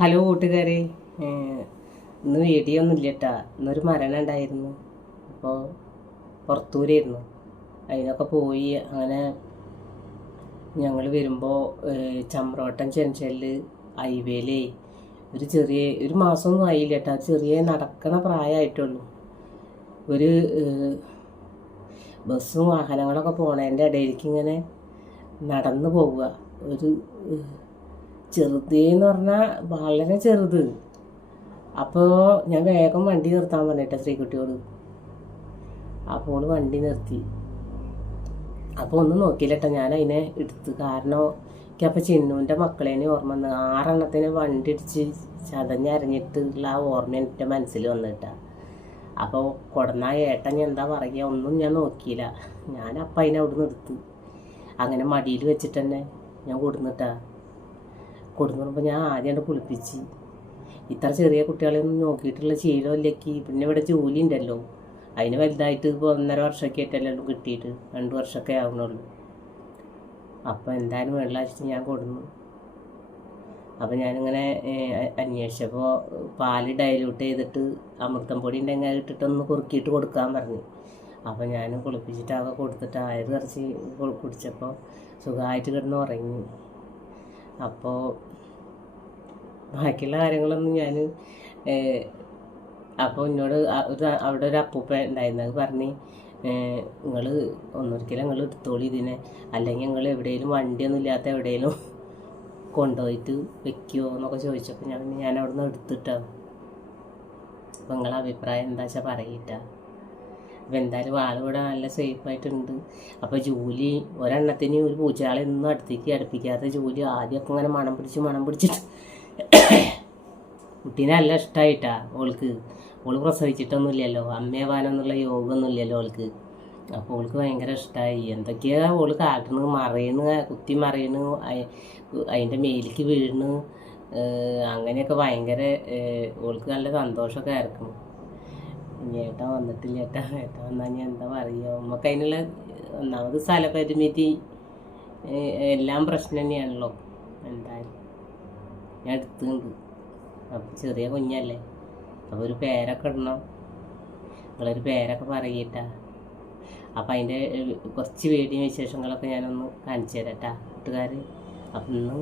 Hello കൂട്ടുകാരെ, ഇന്ന് video ഒന്നും ഇല്ല കേട്ടാ. ഇന്നൊരു മരണം ഉണ്ടായിരുന്നു. അപ്പോൾ പുറത്തൂരായിരുന്നു. അതിനൊക്കെ പോയി. അങ്ങനെ ഞങ്ങൾ വരുമ്പോൾ ചമ്രോട്ടം ചെൻചല് ഹൈവേയിലേ ഒരു മാസമൊന്നും ആയില്ല കേട്ടാ. ചെറിയ നടക്കണ പ്രായമായിട്ടുള്ളൂ. ഒരു ബസ്സും വാഹനങ്ങളൊക്കെ പോണതിൻ്റെ ഇടയിലേക്ക് ഇങ്ങനെ നടന്നു പോവുക. ഒരു ചെറുതെന്ന് പറഞ്ഞാൽ വളരെ ചെറുത്. അപ്പോൾ ഞാൻ വേഗം വണ്ടി നിർത്താൻ പറഞ്ഞിട്ട് ശ്രീകുട്ടിയോട്. അപ്പോൾ വണ്ടി നിർത്തി. അപ്പോൾ ഒന്നും നോക്കിയില്ലട്ടോ, ഞാൻ അതിനെ എടുത്ത്. കാരണം എനിക്കപ്പോൾ ചിന്നുവിൻ്റെ മക്കളേനെ ഓർമ്മ വന്ന്. 6 എണ്ണത്തിന് വണ്ടി ഇടിച്ച് ചതഞ്ഞരഞ്ഞിട്ടുള്ള ആ ഓർമ്മ എൻ്റെ മനസ്സിൽ വന്നിട്ടാ. അപ്പോൾ കൊടന്ന ഏട്ടൻ എന്താ പറയുക ഒന്നും ഞാൻ നോക്കിയില്ല. ഞാൻ അപ്പം അതിനെ അവിടെ നിന്ന് എടുത്ത് അങ്ങനെ മടിയിൽ വെച്ചിട്ട് തന്നെ ഞാൻ കൊടുന്നിട്ടപ്പോൾ ഞാൻ ആദ്യം കുളിപ്പിച്ച്. ഇത്ര ചെറിയ കുട്ടികളെയൊന്നും നോക്കിയിട്ടുള്ള ശീലമില്ലേക്ക്. പിന്നെ ഇവിടെ ജോലി ഉണ്ടല്ലോ, അതിന് വലുതായിട്ട് ഇപ്പോൾ 1.5 വർഷമൊക്കെ ആയിട്ടല്ലോ കിട്ടിയിട്ട്. 2 വർഷമൊക്കെ ആവണുള്ളൂ. അപ്പോൾ എന്തായാലും വെള്ളാഴ്ച ഞാൻ കൊടുന്നു. അപ്പോൾ ഞാനിങ്ങനെ അന്വേഷിച്ചപ്പോൾ പാല് ഡൈല്യൂട്ട് ചെയ്തിട്ട് അമൃതം പൊടി ഉണ്ടെങ്കിൽ അത് ഇട്ടിട്ടൊന്ന് കുറുക്കിയിട്ട് കൊടുക്കാൻ പറഞ്ഞു. അപ്പോൾ ഞാൻ കുളിപ്പിച്ചിട്ടൊക്കെ കൊടുത്തിട്ട് ആയത് കുറച്ച് കുടിച്ചപ്പോൾ സുഖമായിട്ട് കിടന്ന് ഉറങ്ങി. അപ്പോൾ ബാക്കിയുള്ള കാര്യങ്ങളൊന്നും ഞാൻ അപ്പോൾ എന്നോട് അവിടെ ഒരു അപ്പൂപ്പ ഉണ്ടായിരുന്നു. അത് പറഞ്ഞ് ഒന്നൊരിക്കലും നിങ്ങൾ എടുത്തോളി ഇതിനെ, അല്ലെങ്കിൽ നിങ്ങൾ എവിടെയെങ്കിലും വണ്ടിയൊന്നും ഇല്ലാത്ത എവിടെയെങ്കിലും കൊണ്ടുപോയിട്ട് വെക്കുമോ എന്നൊക്കെ ചോദിച്ചപ്പോൾ ഞാൻ അവിടെ നിന്ന് എടുത്തിട്ടാണ്. അപ്പോൾ നിങ്ങളെ അഭിപ്രായം എന്താ വെച്ചാൽ പറയിട്ടാ. അപ്പോൾ എന്തായാലും ആളിവിടെ നല്ല സേഫായിട്ടുണ്ട്. അപ്പോൾ ജോലി ഒരെണ്ണത്തിന് ഒരു പൂച്ചയാളെ ഒന്നും അടുപ്പിക്കാത്ത ജോലി ആദ്യമൊക്കെ ഇങ്ങനെ മണം പിടിച്ചിട്ട് കുട്ടീനെ നല്ല ഇഷ്ടമായിട്ടാ. ഓള് പ്രസവിച്ചിട്ടൊന്നുമില്ലല്ലോ, അമ്മയാവാനൊന്നുള്ള യോഗമൊന്നും ഇല്ലല്ലോ ഓൾക്ക്. അപ്പോൾ ഓൾക്ക് ഭയങ്കര ഇഷ്ടമായി. എന്തൊക്കെയാ ഓള് കാട്ടണ്, കുത്തി മറിയണ്, അതിൻ്റെ മേലേക്ക് വീഴണ്, അങ്ങനെയൊക്കെ ഭയങ്കര ഓൾക്ക് നല്ല സന്തോഷമൊക്കെ ആയിരിക്കണം. ഏട്ടൻ വന്നിട്ടില്ല. ഏട്ടൻ വന്നാൽ ഞാൻ എന്താ പറയുക, നമുക്ക് അതിനുള്ള ഒന്നാമത് സ്ഥലപരിമിതി എല്ലാം പ്രശ്നം തന്നെയാണല്ലോ. എന്തായാലും ഞാൻ എടുത്തുണ്ട്. അപ്പോൾ ചെറിയ കുഞ്ഞല്ലേ, അപ്പോൾ ഒരു പേരൊക്കെ ഇടണം. നിങ്ങളൊരു പേരൊക്കെ പറയിട്ടാ. അപ്പം അതിൻ്റെ കുറച്ച് വീഡിയോ വിശേഷങ്ങളൊക്കെ ഞാനൊന്ന് കാണിച്ചു തരാം കേട്ടാ കൂട്ടുകാർ. അപ്പം ഇന്ന്